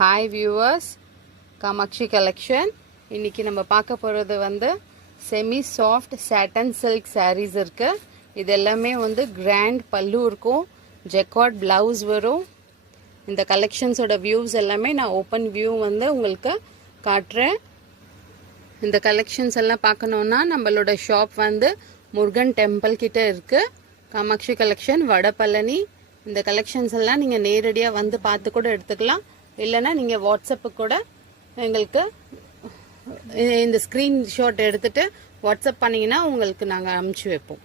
Hi viewers, Kamakshi collection. இன்றைக்கி நம்ம பார்க்க போகிறது வந்து semi soft satin silk sarees இருக்குது. இது எல்லாமே வந்து கிராண்ட் பல்லு இருக்கும், ஜெக்கார்ட் ப்ளவுஸ் வரும். இந்த கலெக்ஷன்ஸோட வியூஸ் எல்லாமே நான் ஓப்பன் வியூ வந்து உங்களுக்கு காட்டுறேன். இந்த கலெக்ஷன்ஸ் எல்லாம் பார்க்கணுன்னா நம்மளோட ஷாப் வந்து முருகன் டெம்பிள் கிட்ட இருக்குது. காமாட்சி கலெக்ஷன், வடபழனி. இந்த கலெக்ஷன்ஸ் எல்லாம் நீங்கள் நேரடியாக வந்து பார்த்து கூட எடுத்துக்கலாம். இல்லைன்னா நீங்கள் வாட்ஸ்அப்புக்கு கூட எங்களுக்கு இந்த ஸ்க்ரீன்ஷாட் எடுத்துகிட்டு வாட்ஸ்அப் பண்ணிங்கன்னா உங்களுக்கு நாங்கள் அனுப்பிச்சி வைப்போம்.